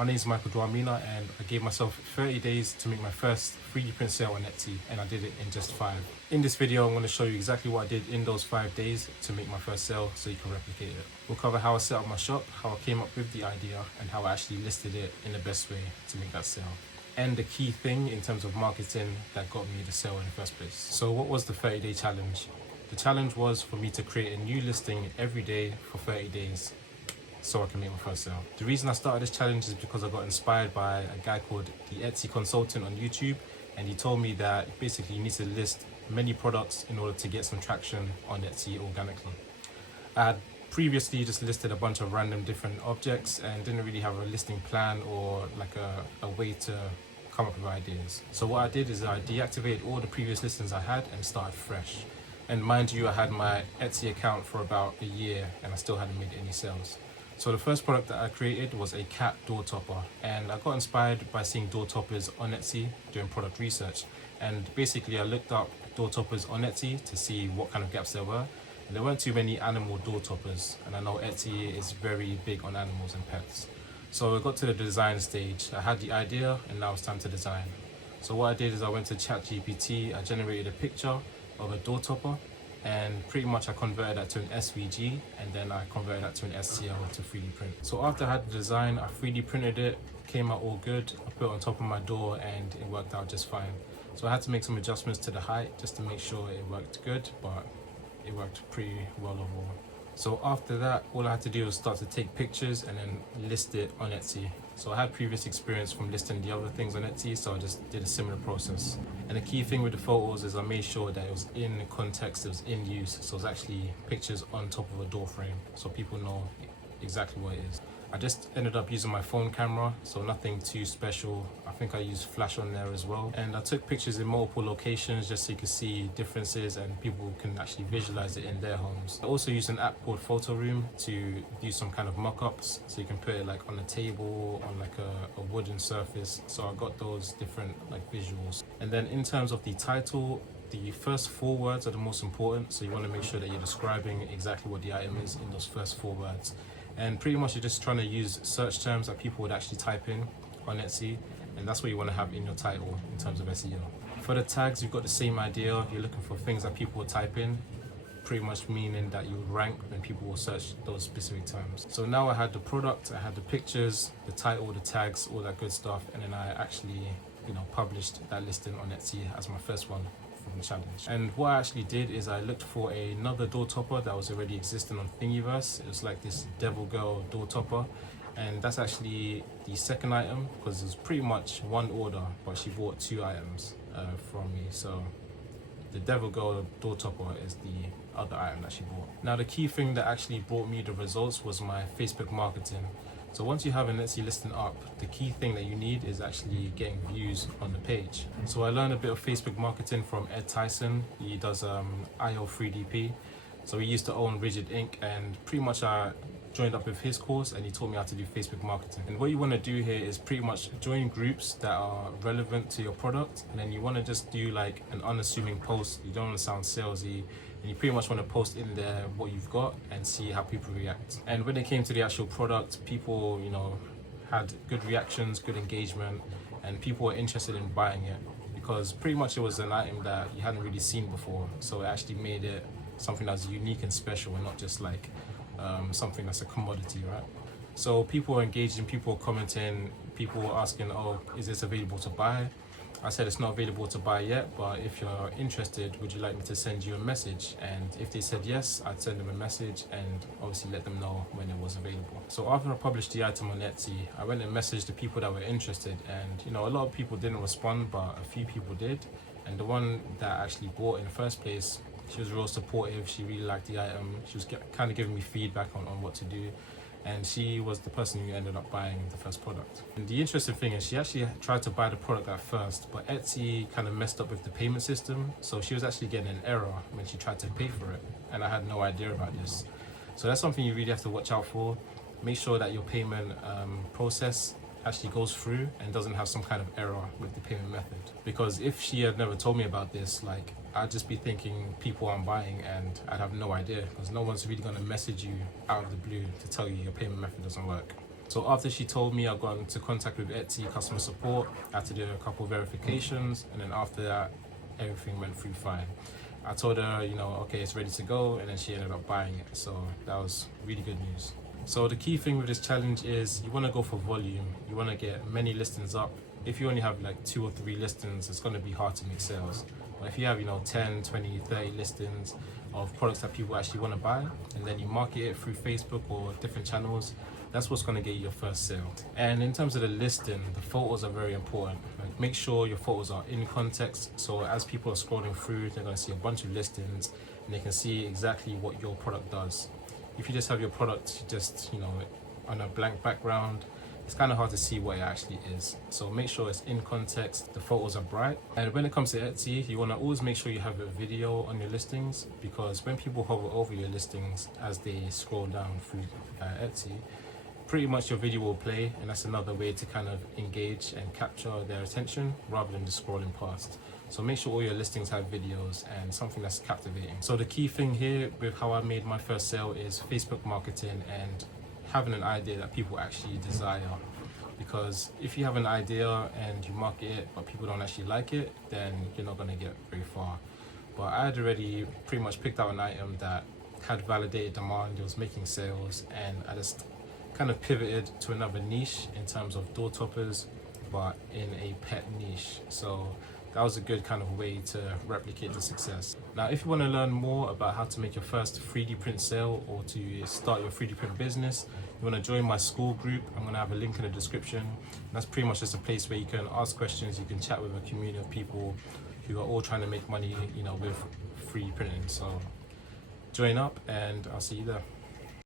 My name is Michael Dwamina and I gave myself 30 days to make my first 3D print sale on Etsy, and I did it in just 5. In this video I'm going to show you exactly what I did in those 5 days to make my first sale so you can replicate it. We'll cover how I set up my shop, how I came up with the idea, and how I actually listed it in the best way to make that sale. And the key thing in terms of marketing that got me the sale in the first place. So what was the 30-day challenge? The challenge was for me to create a new listing every day for 30 days so I can make my first sale. The reason I started this challenge is because I got inspired by a guy called the Etsy Consultant on YouTube, and he told me that basically you need to list many products in order to get some traction on Etsy organically. I had previously just listed a bunch of random different objects and didn't really have a listing plan or like a way to come up with ideas. So what I did is I deactivated all the previous listings I had and started fresh. And mind you, I had my Etsy account for about a year and I still hadn't made any sales. So the first product that I created was a cat door topper, and I got inspired by seeing door toppers on Etsy doing product research. And basically I looked up door toppers on Etsy to see what kind of gaps there were. And there weren't too many animal door toppers, and I know Etsy is very big on animals and pets. So I got to the design stage. I had the idea and now it's time to design. So what I did is I went to ChatGPT, I generated a picture of a door topper, and pretty much I converted that to an SVG, and then I converted that to an STL to 3D print. So after I had the design, I 3D printed it, came out all good. I put it on top of my door and it worked out just fine. So I had to make some adjustments to the height just to make sure it worked good, but it worked pretty well overall. So after that, all I had to do was start to take pictures and then list it on Etsy. So I had previous experience from listing the other things on Etsy, so I just did a similar process. And the key thing with the photos is I made sure that it was in context, it was in use. So it was actually pictures on top of a door frame, so people know exactly what it is. I just ended up using my phone camera, so nothing too special. I think I used flash on there as well. And I took pictures in multiple locations just so you could see differences and people can actually visualize it in their homes. I also used an app called Photo Room to do some kind of mock-ups, so you can put it like on a table, on like a wooden surface. So I got those different like visuals. And then in terms of the title, the first 4 words are the most important, so you want to make sure that you're describing exactly what the item is in those first 4 words. And pretty much you're just trying to use search terms that people would actually type in on Etsy, and that's what you want to have in your title in terms of SEO. For the tags, you've got the same idea. You're looking for things that people will type in, pretty much meaning that you would rank when people will search those specific terms. So now I had the product, I had the pictures, the title, the tags, all that good stuff, and then I actually published that listing on Etsy as my first one from the challenge. And what I actually did is I looked for another door topper that was already existing on Thingiverse. It was like this Devil Girl door topper, and that's actually the second item because it was pretty much one order, but she bought 2 items from me. So the Devil Girl door topper is the other item that she bought. Now the key thing that actually brought me the results was my Facebook marketing. So once you have an Etsy listing up, the key thing that you need is actually getting views on the page. So I learned a bit of Facebook marketing from Ed Tyson. He does IO3DP. So he used to own Rigid Ink, and pretty much I joined up with his course and he taught me how to do Facebook marketing. And what you want to do here is pretty much join groups that are relevant to your product, and then you want to just do like an unassuming post. You don't want to sound salesy, and you pretty much want to post in there what you've got and see how people react. And when it came to the actual product, people had good reactions, good engagement, and people were interested in buying it because pretty much it was an item that you hadn't really seen before. So it actually made it something that's unique and special and not just like something that's a commodity, right? So people were engaging, people were commenting, people were asking, oh, is this available to buy? I said it's not available to buy yet, but if you're interested, would you like me to send you a message? And if they said yes, I'd send them a message and obviously let them know when it was available. So after I published the item on Etsy, I went and messaged the people that were interested, and a lot of people didn't respond, but a few people did. And the one that actually bought in the first place, she was real supportive. She really liked the item. She was kind of giving me feedback on what to do. And she was the person who ended up buying the first product. And the interesting thing is she actually tried to buy the product at first, but Etsy kind of messed up with the payment system. So she was actually getting an error when she tried to pay for it. And I had no idea about this. So that's something you really have to watch out for. Make sure that your payment process actually goes through and doesn't have some kind of error with the payment method. Because if she had never told me about this, like, I'd just be thinking people aren't buying and I'd have no idea, because no one's really going to message you out of the blue to tell you your payment method doesn't work. So after she told me, I got into contact with Etsy customer support. I had to do a couple of verifications, and then after that, everything went through fine. I told her, you know, okay, it's ready to go, and then she ended up buying it. So that was really good news. So the key thing with this challenge is you want to go for volume. You want to get many listings up. If you only have like 2 or 3 listings, it's going to be hard to make sales. But if you have, you know, 10, 20, 30 listings of products that people actually want to buy, and then you market it through Facebook or different channels, that's what's going to get you your first sale. And in terms of the listing, the photos are very important. Like, make sure your photos are in context, so as people are scrolling through, they're going to see a bunch of listings and they can see exactly what your product does. If you just have your product just, you know, on a blank background, it's kind of hard to see what it actually is. So make sure it's in context, the photos are bright. And when it comes to Etsy, you want to always make sure you have a video on your listings, because when people hover over your listings as they scroll down through Etsy, pretty much your video will play, and that's another way to kind of engage and capture their attention rather than just scrolling past. So make sure all your listings have videos and something that's captivating. So the key thing here with how I made my first sale is Facebook marketing and having an idea that people actually desire. Because if you have an idea and you market it but people don't actually like it, then you're not going to get very far. But I had already pretty much picked out an item that had validated demand, it was making sales, and I just kind of pivoted to another niche in terms of door toppers, but in a pet niche. So that was a good kind of way to replicate the success. Now, if you want to learn more about how to make your first 3D print sale or to start your 3D print business, you want to join my school group. I'm going to have a link in the description. That's pretty much just a place where you can ask questions, you can chat with a community of people who are all trying to make money, you know, with 3D printing. So join up and I'll see you there.